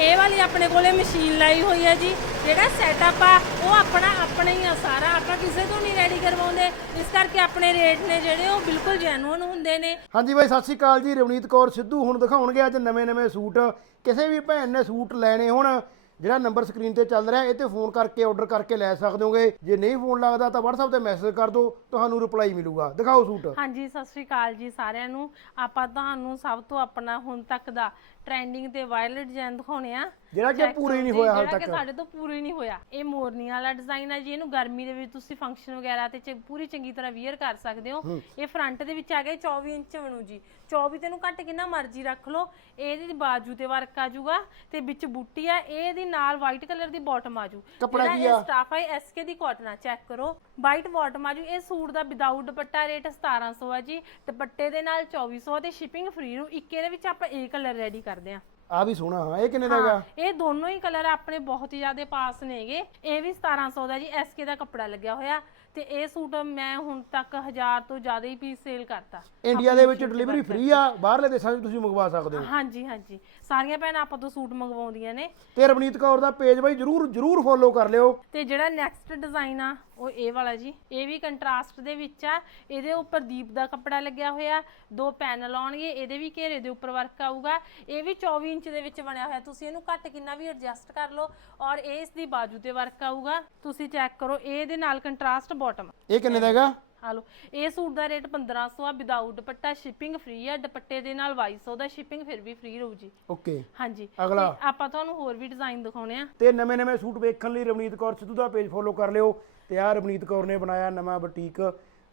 ਇਹ ਵਾਲੀ ਆਪਣੇ ਕੋਲੇ ਮਸ਼ੀਨ ਲਾਈ ਹੋਈ ਹੈ ਜੀ। ਜਿਹੜਾ ਸੈਟਅਪ ਆ ਉਹ ਆਪਣਾ ਆਪਣਾ ਹੀ ਆ ਸਾਰਾ। ਆਪਾਂ ਕਿਸੇ ਤੋਂ ਨਹੀਂ ਰੈਡੀ ਕਰਵਾਉਂਦੇ। ਇਸ ਕਰਕੇ ਆਪਣੇ ਰੇਟ ਨੇ ਜਿਹੜੇ ਉਹ ਬਿਲਕੁਲ ਜੈਨੂਇਨ ਹੁੰਦੇ ਨੇ। ਹਾਂਜੀ ਬਾਈ ਸਤਿ ਸ਼੍ਰੀ ਅਕਾਲ ਜੀ। ਰਵਨੀਤ ਕੌਰ ਸਿੱਧੂ ਹੁਣ ਦਿਖਾਉਣਗੇ ਅੱਜ ਨਵੇਂ-ਨਵੇਂ ਸੂਟ। ਕਿਸੇ ਵੀ ਭੈਣ ਨੇ ਸੂਟ ਲੈਣੇ ਹੋਣ ਜਿਹੜਾ ਨੰਬਰ ਸਕਰੀਨ ਤੇ ਚੱਲ ਰਿਹਾ ਇਹ ਤੇ ਫੋਨ ਕਰਕੇ ਆਰਡਰ ਕਰਕੇ ਲੈ ਸਕਦੇ ਹੋਗੇ। ਜੇ ਨਹੀਂ ਫੋਨ ਲੱਗਦਾ ਤਾਂ WhatsApp ਤੇ ਮੈਸੇਜ ਕਰ ਦਿਓ ਤੁਹਾਨੂੰ ਰਿਪਲਾਈ ਮਿਲੂਗਾ। ਦਿਖਾਓ ਸੂਟ। ਹਾਂਜੀ ਸਤਿ ਸ਼੍ਰੀ ਅਕਾਲ ਜੀ ਸਾਰਿਆਂ ਨੂੰ। ਆਪਾਂ ਤੁਹਾਨੂੰ ਸਭ ਤੋਂ ਆਪਣਾ ਹੁਣ ਤੱਕ ਦਾ ਟ੍ਰੈਂਡਿੰਗ ਤੇ ਵਾਇਰਲ ਡਿਜ਼ਾਈਨ ਦਿਖਾਉਣੇ ਆ। ਜਿਹੜਾ ਕਿ ਪੂਰਾ ਹੀ ਕਰੋ ਨਹੀਂ ਹੋਇਆ ਹਾਲ ਜਿਹੜਾ ਕਿ ਤੱਕ। ਸਾਡੇ ਤੋਂ ਪੂਰਾ ਹੀ ਨਹੀਂ ਹੋਇਆ। ਇਹ ਮੋਰਨੀ ਵਾਲਾ ਡਿਜ਼ਾਈਨ ਹੈ ਜੀ ਇਹਨੂੰ ਗਰਮੀ ਦੇ ਵਿੱਚ ਤੁਸੀਂ ਫੰਕਸ਼ਨ ਵਗੈਰਾ ਤੇ ਚ- ਪੂਰੀ ਚੰਗੀ ਤਰ੍ਹਾਂ ਵੀਅਰ ਕਰ ਸਕਦੇ ਹੋ। ਇਹ ਫਰੰਟ ਦੇ ਵਿੱਚ ਆ ਗਿਆ 24 ਇੰਚ ਬਣੂ ਜੀ। 24 ਤੇ ਨੂੰ ਘੱਟ ਕਿੰਨਾ ਮਰਜ਼ੀ ਰੱਖ ਲਓ। ਇਹਦੀ ਬਾਜੂ ਤੇ ਵਰਕ ਆ ਜਾਊਗਾ ਤੇ ਵਿੱਚ ਬੂਟੀ ਆ ਇਹਦੀ ਨਾਲ ਵਾਈਟ ਕਲਰ ਦੀ ਬਾਟਮ ਆ ਜੂ ਕੱਪੜਾ ਕੀ ਆ? ਸਟਾਫ ਹੈ ਐਸਕੇ ਦੀ ਕਾਟਨ ਆ ਚੈੱਕ ਕਰੋ। ਵਾਈਟ ਬਾਟਮ ਆ ਜੂ ਇਹ ਸੂਟ ਦਾ ਵਿਦਆਊਟ ਦੁਪੱਟਾ ਰੇਟ 1700 ਆ ਜੀ। ਦੁਪੱਟੇ ਦੇ ਨਾਲ 2400 ਤੇ ਸ਼ਿਪਿੰਗ ਫ੍ਰੀ ਨੂੰ ਇੱਕੇ ਦੇ ਵਿੱਚ ਆਪਾਂ ਇਹ ਕਲਰ ਰੈਡੀ ਕਰਦੇ ਆ ਆ ਵੀ ਸੋਹਣਾ ਹਾਂ ਇਹ ਕਿੰਨੇ ਦਾ ਹੈਗਾ? ਇਹ ਦੋਨੋਂ ਹੀ ਕਲਰ ਆਪਣੇ ਬਹੁਤ ਹੀ ਜ਼ਿਆਦਾ ਪਾਸ ਨੇਗੇ। ਇਹ ਵੀ 1700 ਦਾ ਜੀ ਐਸਕੇ ਦਾ ਕੱਪੜਾ ਲੱਗਿਆ ਹੋਇਆ। ਤੇ ਇਹ ਸੂਟ ਮੈਂ ਹੁਣ ਤੱਕ 1000 ਤੋਂ ਜ਼ਿਆਦਾ ਹੀ ਪੀਸ ਸੇਲ ਕਰਤਾ। ਇੰਡੀਆ ਦੇ ਵਿੱਚ ਡਿਲੀਵਰੀ ਫ੍ਰੀ ਆ ਬਾਹਰਲੇ ਦੇਸ਼ਾਂ 'ਚ ਤੁਸੀਂ ਮੰਗਵਾ ਸਕਦੇ ਹੋ। ਹਾਂਜੀ ਹਾਂਜੀ। ਸਾਰੀਆਂ ਭੈਣਾਂ ਆਪਾਂ ਤੋਂ ਸੂਟ ਮੰਗਵਾਉਂਦੀਆਂ ਨੇ। ਤੇ ਰਵਨੀਤ ਕੌਰ ਦਾ ਪੇਜ ਬਾਈ ਜਰੂਰ ਜਰੂਰ ਫੋਲੋ ਕਰ ਲਿਓ। ਤੇ ਜਿਹੜਾ ਨੈਕਸਟ ਡਿਜ਼ਾਈਨ ਆ ਉਹ ਇਹ ਵਾਲਾ ਜੀ। ਇਹ ਵੀ ਕੰਟਰਾਸਟ ਦੇ ਵਿੱਚ ਆ। ਇਹਦੇ ਉੱਪਰ ਦੀਪ ਦਾ ਕੱਪੜਾ ਲੱਗਿਆ ਹੋਇਆ। ਦੋ ਪੈਨਲ ਆਉਣਗੇ। ਇਹਦੇ ਵੀ ਘੇਰੇ ਦੇ ਉੱਪਰ ਵਰਕ ਆਊਗਾ। ਇਹ ਵੀ 24 ਇੰਚ ਦੇ ਵਿੱਚ ਬਣਿਆ ਹੋਇਆ ਤੁਸੀਂ ਇਹਨੂੰ ਘੱਟ ਕਿੰਨਾ ਵੀ ਐਡਜਸਟ ਕਰ ਲਓ ਔਰ ਇਹ ਇਸ ਦੀ ਬਾਜੂ ਤੇ ਵਰਕ ਆਊਗਾ। ਤੁਸੀਂ ਚੈੱਕ ਕਰੋ ਇਹਦੇ ਨਾਲ ਕੰਟਰਾਸਟ ਬਾਟਮ ਇਹ ਕਿੰਨੇ ਦਾ ਹੈਗਾ? ਹਾਲੋ ਇਹ ਸੂਟ ਦਾ ਰੇਟ 1500 ਆ ਵਿਦਆਊਟ ਦੁਪੱਟਾ ਸ਼ਿਪਿੰਗ ਫ੍ਰੀ ਆ ਦੁਪੱਟੇ ਦੇ ਨਾਲ 2200 ਦਾ ਸ਼ਿਪਿੰਗ ਫਿਰ ਵੀ ਫ੍ਰੀ ਰਹੂ ਜੀ। ਓਕੇ ਹਾਂਜੀ। ਅਗਲਾ। ਤੇ ਆਪਾਂ ਤੁਹਾਨੂੰ ਹੋਰ ਵੀ ਡਿਜ਼ਾਈਨ ਦਿਖਾਉਣੇ ਆ। ਤੇ ਨਵੇਂ-ਨਵੇਂ ਸੂਟ ਵੇਖਣ ਲਈ ਰਵਨੀਤ ਕੌਰ ਸਿੱਧੂ ਦਾ ਪੇਜ ਫੋਲੋ ਕਰ ਲਿਓ। ਤੇ ਆ ਰਵਨੀਤ ਕੌਰ ਨੇ ਬਣਾਇਆ ਨਵਾਂ ਬੁਟੀਕ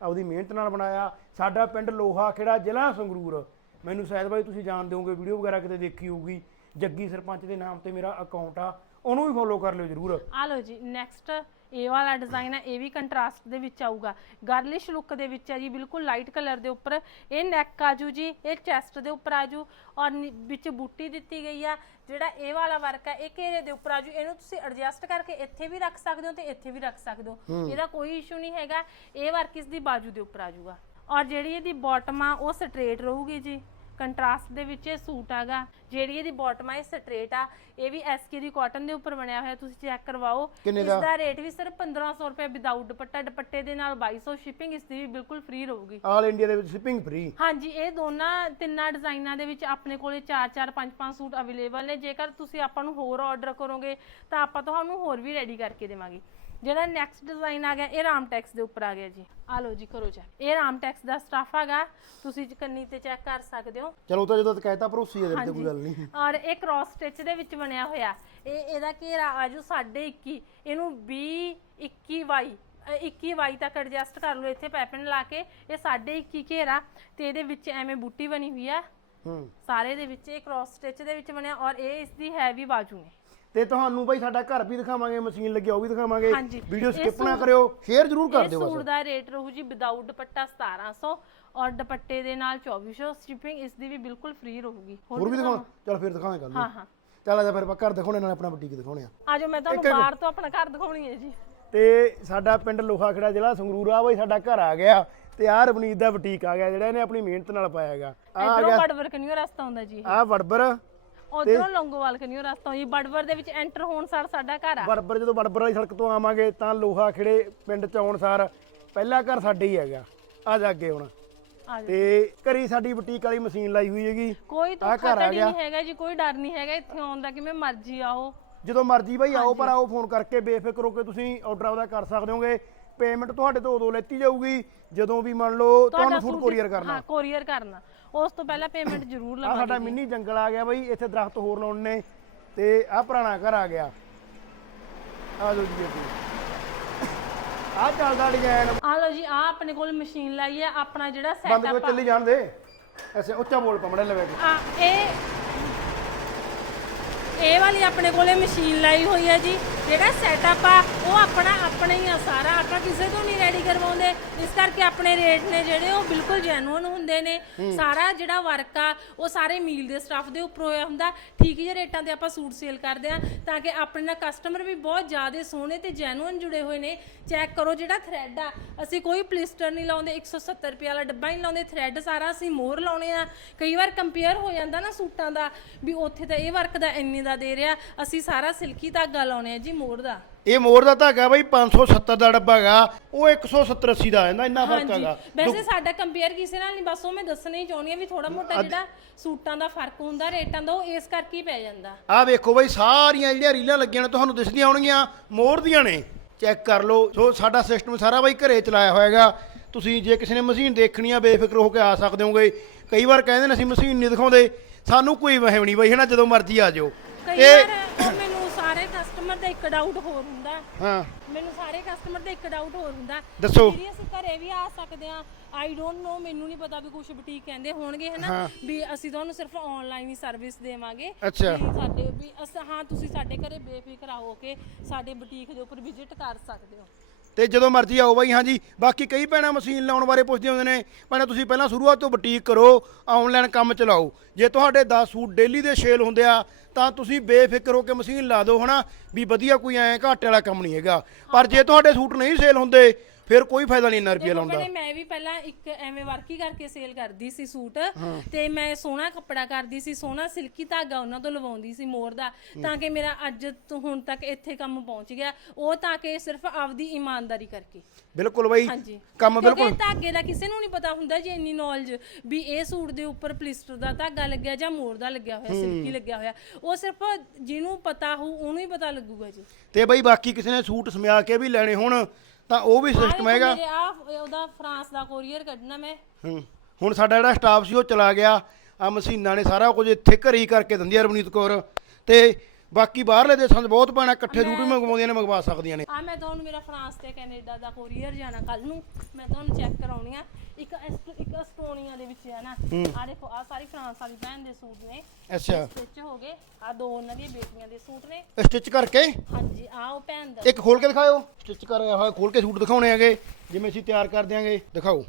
ਆਪਦੀ ਮਿਹਨਤ ਨਾਲ ਬਣਾਇਆ। ਸਾਡਾ ਪਿੰਡ ਲੋਹਾ ਖੇੜਾ ਜ਼ਿਲ੍ਹਾ ਸੰਗਰੂਰ। ਮੈਨੂੰ ਸ਼ਾਇਦ ਬਾਈ ਤੁਸੀਂ ਜਾਣਦੇ ਹੋਗੇ ਵੀਡੀਓ ਵਗੈਰਾ ਕਿਤੇ ਦੇਖੀ ਹੋਊਗੀ। ਜੱਗੀ ਸਰਪੰਚ ਦੇ ਨਾਮ ਤੇ ਮੇਰਾ ਅਕਾਊਂਟ ਆ ਉਹਨੂੰ ਵੀ ਫੋਲੋ ਕਰ ਲਿਓ ਜਰੂਰ। ਆ ਲਓ ਜੀ ਨੈਕਸਟ ਇਹ ਵਾਲਾ ਡਿਜ਼ਾਈਨ ਹੈ ਇਹ ਵੀ ਕੰਟਰਾਸਟ ਦੇ ਵਿੱਚ ਆਊਗਾ। ਗਰਲਿਸ਼ ਲੁੱਕ ਦੇ ਵਿੱਚ ਹੈ ਜੀ ਬਿਲਕੁਲ ਲਾਈਟ ਕਲਰ ਦੇ ਉੱਪਰ। ਇਹ ਨੈਕ ਆਜੂ ਜੀ ਇਹ ਚੈਸਟ ਦੇ ਉੱਪਰ ਆਜੂ ਔਰ ਨੀ- ਵਿੱਚ ਬੂਟੀ ਦਿੱਤੀ ਗਈ ਆ। ਜਿਹੜਾ ਇਹ ਵਾਲਾ ਵਰਕ ਹੈ ਇਹ ਘੇਰੇ ਦੇ ਉੱਪਰ ਆਜੂ। ਇਹਨੂੰ ਤੁਸੀਂ ਐਡਜਸਟ ਕਰਕੇ ਇੱਥੇ ਵੀ ਰੱਖ ਸਕਦੇ ਹੋ ਤੇ ਇੱਥੇ ਵੀ ਰੱਖ ਸਕਦੇ ਹੋ। ਇਹਦਾ ਕੋਈ ਇਸ਼ੂ ਨਹੀਂ ਹੈਗਾ। ਇਹ ਵਰਕ ਇਸ ਦੀ ਬਾਜੂ ਦੇ ਉੱਪਰ ਆਜੂਗਾ। ਔਰ ਜਿਹੜੀ ਇਹਦੀ ਬਾਟਮ ਆ ਉਹ ਸਟ੍ਰੇਟ ਰਹੂਗੀ ਜੀ। ਕੰਟਰਾਸਟ ਦੇ ਵਿੱਚ ਇਹ ਸੂਟ ਆਗਾ ਜਿਹੜੀ ਇਹਦੀ ਬਾਟਮ ਆ ਇਹ ਸਟ੍ਰੇਟ ਆ। ਇਹ ਵੀ ਐਸਕੇ ਦੀ ਕਾਟਨ ਦੇ ਉੱਪਰ ਬਣਿਆ ਹੋਇਆ ਤੁਸੀਂ ਚੈੱਕ ਕਰਵਾਓ। ਕਿੰਨੇ ਇਸ ਦਾ? ਦਾ ਰੇਟ ਵੀ ਸਿਰਫ 1500 ਰੁਪਏ ਵਿਦਆਊਟ ਦੁਪੱਟਾ। ਦੁਪੱਟੇ ਦੇ ਨਾਲ 2200 ਸ਼ਿਪਿੰਗ ਇਸ ਦੀ ਵੀ ਬਿਲਕੁਲ ਫ੍ਰੀ ਰਹੂਗੀ। ਆਲ ਇੰਡੀਆ ਦੇ ਵਿੱਚ ਸ਼ਿਪਿੰਗ ਫ੍ਰੀ ਹਾਂਜੀ ਇਹ ਦੋਨਾਂ ਤਿੰਨਾਂ ਡਿਜ਼ਾਈਨਾਂ ਦੇ ਵਿੱਚ ਆਪਣੇ ਕੋਲੇ 4-4 5-5 ਸੂਟ ਅਵੇਲੇਬਲ ਨੇ। ਜੇਕਰ ਤੁਸੀਂ ਆਪਾਂ ਨੂੰ ਹੋਰ ਆਰਡਰ ਕਰੋਗੇ ਤਾਂ ਆਪਾਂ ਤੁਹਾਨੂੰ ਹੋਰ ਵੀ ਰੈਡੀ ਕਰਕੇ ਦੇਵਾਂਗੇ। ਜਿਹੜਾ ਨੈਕਸਟ ਡਿਜ਼ਾਈਨ ਆ ਗਿਆ ਇਹ ਰਾਮਟੈਕਸ ਦੇ ਉੱਪਰ ਆ ਗਿਆ ਜੀ। ਆ ਲਓ ਜੀ ਕਰੋ ਚੈੱਕ ਇਹ ਰਾਮਟੈਕਸ ਦਾ ਸਟਾਫ ਹੈਗਾ ਤੁਸੀਂ ਕੰਨੀ ਤੇ ਚੈੱਕ ਕਰ ਸਕਦੇ ਹੋ। ਚਲੋ ਤਾਂ ਜਦੋਂ ਕਹਿਤਾ ਭਰੋਸੀ ਹੈ ਤੇ ਕੋਈ ਗੱਲ ਨਹੀਂ। ਔਰ ਇਹ ਕ੍ਰਾਸ ਸਟਿਚ ਦੇ ਵਿੱਚ ਬਣਿਆ ਹੋਇਆ। ਇਹ ਇਹਦਾ ਘੇਰਾ ਆਜੂ 21.5 ਇਹਨੂੰ 20 21 ਵਾਈ 21 ਵਾਈ ਤੱਕ ਐਡਜਸਟ ਕਰ ਲਓ ਇੱਥੇ ਪੈਪਨ ਲਾ ਕੇ। ਇਹ 21.5 ਘੇਰਾ ਤੇ ਇਹਦੇ ਵਿੱਚ ਐਵੇਂ ਬੂਟੀ ਬਣੀ ਹੋਈ ਆ। ਹੂੰ। ਸਾਰੇ ਦੇ ਵਿੱਚ ਇਹ ਕ੍ਰਾਸ ਸਟਿਚ ਦੇ ਵਿੱਚ ਬਣਿਆ ਔਰ ਇਹ ਇਸ ਦੀ ਹੈਵੀ ਬਾਜੂ ਨੇ। ਤੇ ਤੁਹਾਨੂੰ ਬਾਈ ਸਾਡਾ ਘਰ ਵੀ ਦਿਖਾਵਾਂਗੇ ਮਸ਼ੀਨ ਲੱਗੀ ਆ ਉਹ ਵੀ ਦਿਖਾਵਾਂਗੇ। ਹਾਂਜੀ। ਵੀਡੀਓ ਇਹ ਸਕਿਪ ਨਾ ਸੂਟ- ਕਰਿਓ ਸ਼ੇਅਰ ਜਰੂਰ ਕਰ ਇਹ ਦਿਓ ਸੂਟ ਬਸ ਦਾ ਰੇਟ ਰਹੂ ਜੀ ਵਿਦਆਊਟ ਦੁਪੱਟਾ 1700 ਔਰ ਦੁਪੱਟੇ ਦੇ ਨਾਲ 2400 ਸ਼ਿਪਿੰਗ ਇਸ ਦੀ ਵੀ ਬਿਲਕੁਲ ਫ੍ਰੀ ਰਹੂਗੀ। ਹੋਰ ਵੀ ਦਿਖਾਉਣਾ ਚਲ ਫਿਰ ਦਿਖਾਵਾਂਗੇ ਕੱਲ ਹਾਂ ਹਾਂ। ਚੱਲ ਆ ਜਾ ਫਿਰ ਆਪਾਂ ਘਰ ਦਿਖਾਉਣੇ ਨਾਲ ਆਪਣਾ ਬੁਟੀਕ ਦਿਖਾਉਣੇ ਆ। ਆਜੋ ਮੈਂ ਤੁਹਾਨੂੰ ਬਾਹਰ ਤੋਂ ਆਪਣਾ ਘਰ ਦਿਖਾਉਣੀ ਹੈ ਜੀ। ਤੇ ਸਾਡਾ ਪਿੰਡ ਲੋਹਾ ਖੇੜਾ ਜ਼ਿਲ੍ਹਾ ਸੰਗਰੂਰ ਆ ਬਈ ਸਾਡਾ ਘਰ ਆ ਗਿਆ ਤੇ ਆਹ ਰਵਨੀਤ ਦਾ ਬੁਟੀਕ ਆ ਗਿਆ ਜਿਹੜਾ ਇਹਨੇ ਆਪਣੀ ਮਿਹਨਤ ਨਾਲ ਪਾਇਆ ਹੈਗਾ। ਆ ਇਧਰੋਂ ਬੜਵਰ ਕਨਿਓ ਰਸਤਾ ਹੁੰਦਾ ਜੀ ਆ ਵੜਬਰ ਉਧਰੋਂ ਲੌਂਗੋਵਾਲ ਕਨਿਓ ਰਸਤਾ ਜੀ ਬੜਵਰ ਦੇ ਵਿੱਚ ਐਂਟਰ ਹੋਣ ਸਾਰ ਸਾਡਾ ਘਰ ਆ। ਵੜਬਰ ਜਦੋਂ ਵੜਬਰ ਵਾਲੀ ਸੜਕ ਤੋਂ ਆਵਾਂਗੇ ਤਾਂ ਲੋਹਾ ਖੇੜੇ ਪਿੰਡ ਚ ਆਉਣ ਸਾਰ ਪਹਿਲਾ ਘਰ ਸਾਡੇ ਹੀ ਹੈਗਾ। ਆ ਜਾ ਅੱਗੇ ਹੁਣ। ਆ ਜਾਓ। ਤੇ ਘਰੀ ਸਾਡੀ ਬੁਟੀਕ ਵਾਲੀ ਮਸ਼ੀਨ ਲਾਈ ਹੋਈ ਹੈਗੀ। ਕੋਈ ਆਹ ਘਰ ਆ ਗਿਆ। ਨਹੀਂ ਹੈਗਾ ਜੀ ਕੋਈ ਡਰ ਨਹੀਂ ਹੈਗਾ ਇੱਥੇ ਆਉਣ ਦਾ ਕਿਵੇਂ ਮਰਜ਼ੀ ਆਓ। ਜਦੋਂ ਮਰਜ਼ੀ ਬਾਈ ਆਓ ਪਰ ਆਓ ਫੋਨ ਕਰਕੇ ਬੇਫਿਕਰ ਹੋ ਕੇ ਤੁਸੀਂ ਆਰਡਰ ਆਪਦਾ ਕਰ ਸਕਦੇ ਹੋਗੇ। ਪੇਮੈਂਟ ਤੁਹਾਡੇ ਤੋਂ ਉਦੋਂ ਲੈਤੀ ਜਾਊਗੀ ਜਦੋਂ ਵੀ ਮੰਨ ਲਓ ਤੁਹਾਨੂੰ ਫੂਡ ਕੋਰੀਅਰ ਕਰਨਾ। ਹਾਂ ਕੋਰੀਅਰ ਕਰਨਾ। ਉਸ ਤੋਂ ਪਹਿਲਾਂ ਪੇਮੈਂਟ ਜ਼ਰੂਰ ਲਵਾਂਗੇ ਸਾਡਾ ਮਿੰਨੀ ਜੰਗਲ ਆ ਗਿਆ ਬਾਈ ਇੱਥੇ ਦਰਖਤ ਹੋਰ ਲਾਉਣ ਨੇ ਤੇ ਆ ਪੁਰਾਣਾ ਘਰ ਆ ਗਿਆ। ਆ ਲੋ ਜੀ ਆ ਚੱਲਦਾ ਡਿਜ਼ਾਈਨ ਆ ਲਓ ਜੀ ਆ ਆਪਣੇ ਕੋਲ ਮਸ਼ੀਨ ਲਾਈ ਹੈ ਆਪਣਾ ਜਿਹੜਾ ਬੰਦ ਸੈਟਅਪ ਕੋ ਚੱਲੀ ਜਾਣ ਦੇ। ਐਸੇ ਉੱਚਾ ਬੋਲ ਪਮੜੇ ਲਵੇ। ਆ ਇਹ ਇਹ ਵਾਲੀ ਆਪਣੇ ਕੋਲੇ ਮਸ਼ੀਨ ਲਾਈ ਹੋਈ ਹੈ ਜੀ। ਜਿਹੜਾ ਸੈਟਅਪ ਆ ਉਹ ਆਪਣਾ ਆਪਣਾ ਹੀ ਆ ਸਾਰਾ। ਆਪਾਂ ਕਿਸੇ ਤੋਂ ਨਹੀਂ ਰੈਡੀ ਕਰਵਾਉਂਦੇ। ਇਸ ਕਰਕੇ ਆਪਣੇ ਰੇਟ ਨੇ ਜਿਹੜੇ ਉਹ ਬਿਲਕੁਲ ਜੈਨੂਅਨ ਹੁੰਦੇ ਨੇ। ਸਾਰਾ ਜਿਹੜਾ ਵਰਕ ਆ ਉਹ ਸਾਰੇ ਮੀਲ ਦੇ ਸਟਾਫ ਦੇ ਉੱਪਰ ਹੋਇਆ ਹੁੰਦਾ। ਠੀਕ ਜਿਹੇ ਰੇਟਾਂ ਤੇ ਆਪਾਂ ਸੂਟ ਸੇਲ ਕਰਦੇ ਆ ਤਾਂ ਕਿ ਆਪਣੇ ਨਾਲ ਕਸਟਮਰ ਵੀ ਬਹੁਤ ਜ਼ਿਆਦਾ ਸੋਹਣੇ ਤੇ ਜੈਨੂਅਨ ਜੁੜੇ ਹੋਏ ਨੇ। ਚੈੱਕ ਕਰੋ ਜਿਹੜਾ ਥ੍ਰੈਡ ਆ। ਅਸੀਂ ਕੋਈ ਪਲਿਸਟਰ ਨਹੀਂ ਲਾਉਂਦੇ 170 ਰੁਪਏ ਵਾਲਾ ਡੱਬਾ ਨਹੀਂ ਲਾਉਂਦੇ। ਥ੍ਰੈਡ ਸਾਰਾ ਅਸੀਂ ਮੋਹਰ ਲਾਉਣੇ ਆ। ਕਈ ਵਾਰ ਕੰਪੇਅਰ ਹੋ ਜਾਂਦਾ ਨਾ ਸੂਟਾਂ ਦਾ ਵੀ ਉੱਥੇ ਤਾਂ ਇਹ ਵਰਕ ਦਾ ਇੰਨੇ ਦਾ ਦੇ ਰਿਹਾ। ਅਸੀਂ ਸਾਰਾ ਸਿਲਕੀ ਧਾਗਾ ਲਾਉਣੇ ਆ। ਜੀ ਮੋਹਰ ਦਾ। ਇਹ ਮੋਰ ਦਾ ਧਾਗਾ ਬਈ 570 ਦਾ ਡੱਬਾ ਹੈਗਾ। ਉਹ 170 80 ਦਾ ਆ ਜਾਂਦਾ ਇੰਨਾ ਫ਼ਰਕ ਹਾਂਜੀ। ਹੈਗਾ। ਵੈਸੇ ਸਾਡਾ ਕੰਪੇਅਰ ਕਿਸੇ ਨਾਲ ਨਹੀਂ ਬਸ ਉਹ ਮੈਂ ਦੱਸਣਾ ਹੀ ਚਾਹੁੰਦੀ ਆ ਵੀ ਥੋੜਾ ਮੋਟਾ ਜਿਹੜਾ ਸੂਟਾਂ ਦਾ ਫ਼ਰਕ ਹੁੰਦਾ ਰੇਟਾਂ ਦਾ ਉਹ ਇਸ ਕਰਕੇ ਹੀ ਪੈ ਜਾਂਦਾ। ਆਹ ਵੇਖੋ ਬਈ ਸਾਰੀਆਂ ਜਿਹੜੀਆਂ ਰੀਲਾਂ ਲੱਗੀਆਂ ਨੇ ਤੁਹਾਨੂੰ ਦਿਸਦੀਆਂ ਹੋਣਗੀਆਂ। ਮੋਰ ਦੀਆਂ ਨੇ। ਚੈੱਕ ਕਰ ਲਓ। ਸੋ ਸਾਡਾ ਸਿਸਟਮ ਸਾਰਾ ਬਈ ਘਰੇ ਚਲਾਇਆ ਹੋਇਆਗਾ ਤੁਸੀਂ ਜੇ ਕਿਸੇ ਨੇ ਮਸ਼ੀਨ ਦੇਖਣੀ ਆ ਬੇਫਿਕਰ ਹੋ ਕੇ ਆ ਸਕਦੇ ਹੋਗੇ ਕਈ ਵਾਰ ਕਹਿੰਦੇ ਨੇ ਅਸੀਂ ਮਸ਼ੀਨ ਨਹੀਂ ਦਿਖਾਉਂਦੇ। ਸਾਨੂੰ ਕੋਈ ਵਹਿਮ ਨਹੀਂ ਬਈ ਹਨਾ? ਜਦੋਂ ਮਰਜ਼ੀ ਆ ਜਾਓ ਕਈ ਤੇ ਵਾਰ ਉਹ ਮੈਨੂੰ ਸਾਰੇ ਕਸਟਮਰ ਦਾ ਇੱਕ ਡਾਊਟ ਹੋਰ ਹੁੰਦਾ। ਹਾਂ। ਮੈਨੂੰ ਸਾਰੇ ਕਸਟਮਰ ਦਾ ਇੱਕ ਡਾਊਟ ਹੋਰ ਹੁੰਦਾ। ਦੱਸੋ। ਦੀਦੀ ਅਸੀਂ ਘਰੇ ਵੀ ਆ ਸਕਦੇ ਆ ਆਈ ਡੋਨਟ ਨੋ ਮੈਨੂੰ ਨਹੀਂ ਪਤਾ ਵੀ ਕੁਝ ਬੁਟੀਕ ਕਹਿੰਦੇ ਹੋਣਗੇ ਹਨਾ? ਵੀ ਅਸੀਂ ਤੁਹਾਨੂੰ ਸਿਰਫ ਆਨਲਾਈਨ ਹੀ ਸਰਵਿਸ ਦੇਵਾਂਗੇ। ਅੱਛਾ। ਵੀ ਸਾਡੇ ਵੀ ਅਸ ਹਾਂ ਤੁਸੀਂ ਸਾਡੇ ਘਰੇ ਬੇਫਿਕਰ ਹੋ ਕੇ ਸਾਡੇ ਬੁਟੀਕ ਦੇ ਉੱਪਰ ਵਿਜ਼ਿਟ ਕਰ ਸਕਦੇ ਹੋ। ਤੇ ਜਦੋਂ ਮਰਜ਼ੀ ਆਓ ਬਾਈ, ਹਾਂਜੀ। ਬਾਕੀ ਕਈ ਭੈਣਾਂ ਮਸ਼ੀਨ ਲਾਉਣ ਬਾਰੇ ਪੁੱਛਦੇ ਹੁੰਦੇ ਨੇ, ਭੈਣਾਂ, ਤੁਸੀਂ ਪਹਿਲਾਂ ਸ਼ੁਰੂਆਤ ਤੋਂ ਬੁਟੀਕ ਕਰੋ, ਆਨਲਾਈਨ ਕੰਮ ਚਲਾਓ। ਜੇ ਤੁਹਾਡੇ 10 ਸੂਟ ਡੇਲੀ ਦੇ ਸੇਲ ਹੁੰਦੇ ਆ, ਤਾਂ ਤੁਸੀਂ ਬੇਫਿਕਰ ਹੋ ਕੇ ਮਸ਼ੀਨ ਲਾ ਦਿਓ, ਹਨਾ? ਵੀ ਵਧੀਆ ਕੋਈ ਐਂ ਘਾਟੇ ਵਾਲਾ ਕੰਮ ਨਹੀਂ ਹੈਗਾ। ਪਰ ਜੇ ਤੁਹਾਡੇ ਸੂਟ ਨਹੀਂ ਸੇਲ ਹੁੰਦੇ ਫਿਰ ਕੋਈ ਫਾਇਦਾ ਨਹੀਂ ਇੰਨਾ ਰੁਪਿਆ ਦੇਖੋ ਲਾਉਂਦਾ ਭੈਣੇ ਮੈਂ ਵੀ ਪਹਿਲਾਂ ਇੱਕ ਐਵੇਂ ਵਰਕ ਹੀ ਕਰਕੇ ਸੇਲ ਕਰਦੀ ਸੀ ਸੂਟ ਤੇ ਮੈਂ ਸੋਹਣਾ ਕੱਪੜਾ ਕਰਦੀ ਸੀ ਸੋਹਣਾ ਸਿਲਕੀ ਧਾਗਾ ਉਹਨਾਂ ਤੋਂ ਲਵਾਉਂਦੀ ਸੀ ਮੋਰ ਦਾ ਤਾਂ ਕਿ ਮੇਰਾ ਅੱਜ ਤੋਂ ਹੁਣ ਤੱਕ ਇੱਥੇ ਕੰਮ ਪਹੁੰਚ ਗਿਆ। ਉਹ ਤਾਂ ਕਿ ਸਿਰਫ ਆਪਦੀ ਇਮਾਨਦਾਰੀ ਕਰਕੇ। ਬਿਲਕੁਲ ਬਾਈ ਹਾਂਜੀ। ਕੰਮ ਕਿਉਂਕਿ ਬਿਲਕੁਲ। ਧਾਗੇ ਦਾ ਕਿਸੇ ਨੂੰ ਨਹੀਂ ਪਤਾ ਹੁੰਦਾ ਜੀ ਇੰਨੀ ਨੌਲੇਜ ਵੀ ਇਹ ਸੂਟ ਦੇ ਉੱਪਰ ਪਲਿਸਟਰ ਦਾ ਧਾਗਾ ਲੱਗਿਆ ਜਾਂ ਮੋਰ ਦਾ ਲੱਗਿਆ ਹੋਇਆ ਸਿਲਕੀ ਲੱਗਿਆ ਹੋਇਆ। ਉਹ ਸਿਰਫ ਜਿਹਨੂੰ ਪਤਾ ਹੋ ਉਹਨੂੰ ਹੀ ਪਤਾ ਲੱਗੂਗਾ ਜੀ। ਤੇ ਬਾਈ ਬਾਕੀ ਕਿਸੇ ਨੇ ਸੂਟ ਸਮਿਆ ਕੇ ਵੀ ਲੈਣੇ ਹੋਣ ਤਾਂ ਉਹ ਵੀ ਸਿਸਟਮ ਹੈਗਾ। ਮੇਰੇ ਆ ਉਹਦਾ ਫਰਾਂਸ ਦਾ ਕੋਰੀਅਰ ਕੱਢਣਾ ਮੈਂ। ਹੂੰ ਹੁਣ ਸਾਡਾ ਜਿਹੜਾ ਸਟਾਫ ਸੀ ਉਹ ਚਲਾ ਗਿਆ। ਆ ਮਸ਼ੀਨਾਂ ਨੇ ਸਾਰਾ ਕੁਝ ਇੱਥੇ ਘਰੇ ਕਰਕੇ ਦਿੰਦੀ ਆ ਰਵਨੀਤ ਕੌਰ। ਤੇ ਬਾਕੀ ਬਾਹਰਲੇ ਦੇਸ਼ਾਂ 'ਚ ਬਹੁਤ ਭੈਣਾਂ ਇਕੱਠੇ ਸੂਟ ਵੀ ਮੰਗਵਾਉਂਦੀਆਂ ਨੇ ਮੰਗਵਾ ਸਕਦੀਆਂ ਨੇ। ਆ ਮੈਂ ਤੁਹਾਨੂੰ ਮੇਰਾ ਫਰਾਂਸ ਤੇ ਕੈਨੇਡਾ ਦਾ ਕੋਰੀਅਰ ਜਾਣਾ ਕੱਲ ਨੂੰ। ਮੈਂ ਤੁਹਾਨੂੰ ਚੈੱਕ ਕਰਾਉਣੀ ਆ। ਇੱਕ ਐਸਟ- ਇੱਕ ਅਸਟੋਨੀਆ ਦੇ ਵਿੱਚ ਆ ਨਾ। ਆ ਦੇਖੋ ਆ ਸਾਰੀ ਫਰਾਂਸ ਵਾਲੀ ਭੈਣ ਦੇ ਸੂਟ ਨੇ। ਅੱਛਾ। ਸਟਿਚ ਹੋ ਗਏ। ਆ ਦੋ ਉਹਨਾਂ ਦੀਆਂ ਬੇਟੀਆਂ ਦੇ ਸੂਟ ਨੇ। ਸਟਿਚ ਕਰਕੇ? ਹਾਂਜੀ ਆ ਉਹ ਭੈਣ ਦਾ। ਇੱਕ ਖੋਲ ਕੇ ਦਿਖਾਓ ਸਟਿਚ ਕਰਿਆ ਹੋਇਆ ਖੋਲ ਕੇ ਸੂਟ ਦਿਖਾਉਣੇ ਹੈਗੇ। ਜਿਵੇਂ ਅਸੀਂ ਤਿਆਰ ਕਰ ਦਿਆਂਗੇ। ਦਿਖਾਓ।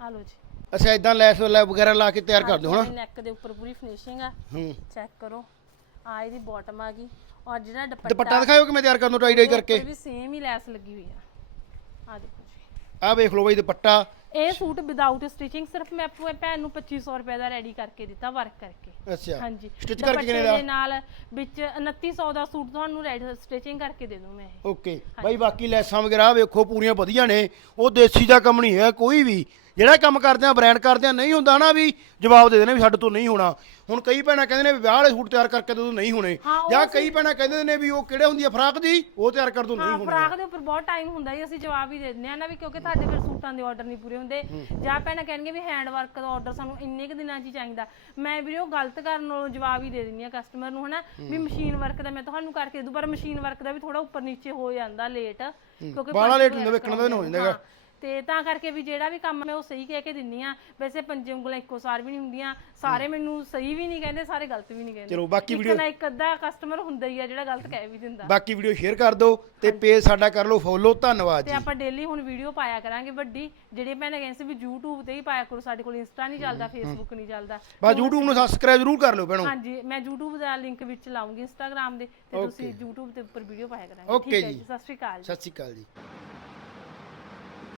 ਆ ਲੋ ਜੀ। ਅੱਛਾ ਇਦਾਂ ਲੈਸ ਵਗੈਰਾ ਲਾ ਕੇ ਤਿਆਰ ਕਰ ਦਿਓ ਹਨਾ? ਨੈਕ ਦੇ ਉੱਪਰ ਪੂਰੀ ਫਿਨਿਸ਼ਿੰਗ ਆ। ਹੂੰ। ਚੈੱਕ ਕਰੋ। ਆ ਇਹਦੀ ਬਾਟਮ ਆ ਗਈ। ਔਰ ਜਿਹੜਾ ਦੁਪੱਟਾ ਦੁਪੱਟਾ ਦਿਖਾਓ ਕਿਵੇਂ ਤਿਆਰ ਕਰਨ ਨੂੰ ਟਾਈ ਡਾਈ ਕਰਕੇ। ਵੀ ਸੇਮ ਹੀ ਲੈਸ ਲੱਗੀ ਹੋਈ ਆ। ਆ ਦੇਖੋ ਜੀ। ਆਹ ਵੇਖ ਲਓ ਬਾਈ ਦੁਪੱਟਾ। ਇਹ ਸੂਟ ਵਿਦਆਊਟ ਸਟਿਚਿੰਗ ਸਿਰਫ ਮੈਂ ਆਪਣੀ ਭੈਣ ਨੂੰ 2500 ਰੁਪਏ ਦਾ ਰੈਡੀ ਕਰਕੇ ਦਿੱਤਾ ਵਰਕ ਕਰਕੇ। ਅੱਛਾ। ਹਾਂਜੀ। ਸਟਿਚ ਕਰਕੇ ਕਿੰਨੇ ਦਾ? ਦੇ ਨਾਲ ਵਿੱਚ 2900 ਦਾ ਸੂਟ ਤੁਹਾਨੂੰ ਰੈਡੀ ਸਟਿਚਿੰਗ ਕਰਕੇ ਦੇ ਦੂੰ ਮੈਂ ਇਹ ਓਕੇ ਬਾਈ ਬਾਕੀ ਲੈਸਾਂ ਵਗੈਰਾ ਵੇਖੋ ਪੂਰੀਆਂ ਵਧੀਆ ਨੇ। ਉਹ ਦੇਸੀ ਦਾ ਕੰਮ ਨਹੀਂ ਹੈ ਕੋਈ ਵੀ। ਜਿਹੜਾ ਕੰਮ ਕਰਦੇ ਆ ਬ੍ਰਾਂਡ ਕਰਦੇ ਆ ਨਹੀਂ ਹੁੰਦਾ ਨਾ ਵੀ ਜਵਾਬ ਦੇ ਦੇਣੇ ਵੀ ਸਾਡੇ ਤੋਂ ਨਹੀਂ ਹੋਣਾ। ਹੁਣ ਕਈ ਭੈਣਾਂ ਕਹਿੰਦੇ ਨੇ ਵੀ ਵਿਆਹ ਵਾਲੇ ਸੂਟ ਤਿਆਰ ਕਰਕੇ ਦੇ ਨਹੀਂ ਹੋਣੇ। ਜਾਂ ਕਈ ਭੈਣਾਂ ਕਹਿੰਦੇ ਨੇ ਵੀ ਉਹ ਕਿਹੜੇ ਹੁੰਦੀ ਆ ਫਰਾਕ ਦੀ? ਉਹ ਤਿਆਰ ਕਰ ਦੋ ਨਹੀਂ ਹੋਣੇ। ਫਰਾਕ ਦੇ ਉੱਪਰ ਬਹੁਤ ਟਾਈਮ ਹੁੰਦਾ ਜੀ ਅਸੀਂ ਜਵਾਬ ਹੀ ਦੇ ਦਿੰਦੇ ਆ ਨਾ ਵੀ ਕਿਉਂਕਿ ਤੁਹਾਡੇ ਫਿਰ ਸੂਟਾਂ ਦੇ ਆਰਡਰ ਨਹੀਂ ਪੂਰੇ ਹੁੰਦੇ। ਜਾਂ ਭੈਣਾਂ ਕਹਿਣਗੇ ਵੀ ਹੈਂਡ ਵਰਕ ਦਾ ਆਰਡਰ ਸਾਨੂੰ ਇੰਨੇ ਕੁ ਦਿਨਾਂ 'ਚ ਹੀ ਚਾਹੀਦਾ। ਮੈਂ ਵੀਰੇ ਉਹ ਗਲਤ ਕਰਨ ਨਾਲੋਂ ਜਵਾਬ ਹੀ ਦੇ ਦਿੰਦੀ ਆ ਕਸਟਮਰ ਨੂੰ ਹਨਾ? ਵੀ ਮਸ਼ੀਨ ਵਰਕ ਦਾ ਮੈਂ ਤੁਹਾਨੂੰ ਕਰਕੇ ਦੂ ਪਰ ਮਸ਼ੀਨ ਵਰਕ ਦਾ ਵੀ ਥੋੜਾ ਉੱਪਰ ਨੀਚੇ ਹੋ ਜਾਂਦਾ ਲੇਟ ਕਿਉਂਕਿ ਬਾਹਲਾ late ਹੁੰਦਾ, ਵਿਕਣ ਦਾ ਦਿਨ ਹੋ ਜਾਂਦਾ ਹੈਗਾ। ਹਾਂ, ਤੇ ਤਾਂ ਕਰਕੇ ਵੀ ਜਿਹੜਾ ਵੀ ਕੰਮ ਮੈਂ ਉਹ ਸਹੀ ਕਹਿ ਕੇ ਦਿੰਨੀ ਆ। ਵੈਸੇ ਪੰਜੇ ਉਂਗਲਾਂ ਇੱਕੋ ਸਾਰ ਵੀ ਨਹੀਂ ਹੁੰਦੀਆਂ। ਸਾਰੇ ਮੈਨੂੰ ਸਹੀ ਵੀ ਨਹੀਂ ਕਹਿੰਦੇ ਸਾਰੇ ਗਲਤ ਵੀ ਨਹੀਂ ਕਹਿੰਦੇ। ਚਲੋ ਬਾਕੀ ਇੱਕ ਨਾ ਇੱਕ ਅੱਧਾ ਕਸਟਮਰ ਹੁੰਦਾ ਹੀ ਆ ਜਿਹੜਾ ਗਲਤ ਕਹਿ ਵੀ ਦਿੰਦਾ। ਬਾਕੀ ਵੀਡੀਓ ਸ਼ੇਅਰ ਕਰ ਦਿਓ ਤੇ ਪੇਜ ਸਾਡਾ ਕਰ ਲਓ ਫੋਲੋ ਧੰਨਵਾਦ ਤੇ ਜੀ। ਆਪਾਂ ਡੇਲੀ ਹੁਣ ਵੀਡੀਓ ਪਾਇਆ ਕਰਾਂਗੇ ਵੱਡੀ। ਜਿਹੜੇ ਭੈਣੇ ਕਹਿੰਦੇ ਸੀ ਵੀ YouTube ਤੇ ਹੀ ਪਾਇਆ ਕਰੋ। ਸਾਡੇ ਕੋਲ ਇੰਸਟਾ ਨਹੀਂ ਚੱਲਦਾ ਫੇਸਬੁੱਕ ਨਹੀਂ ਚੱਲਦਾ। ਬਸ YouTube ਨੂੰ ਸਬਸਕ੍ਰਾਈਬ ਜ਼ਰੂਰ ਕਰ ਲਿਓ ਭੈਣੋ। ਹਾਂਜੀ ਮੈਂ YouTube ਦਾ ਲਿੰਕ ਵਿੱਚ ਲਾਉਂਗੀ Instagram ਦੇ। ਤੇ ਤੁਸੀਂ YouTube ਦੇ ਉੱਪਰ ਵੀਡੀਓ ਪਾਇਆ ਕਰਾਂਗੇ। Okay ਠੀਕ ਹੈ ਜੀ। ਜੀ। ਸਤਿ ਸ਼੍ਰੀ ਅਕਾਲ ਜੀ। ਸਤਿ ਸ਼੍ਰੀ ਅਕਾਲ ਜੀ।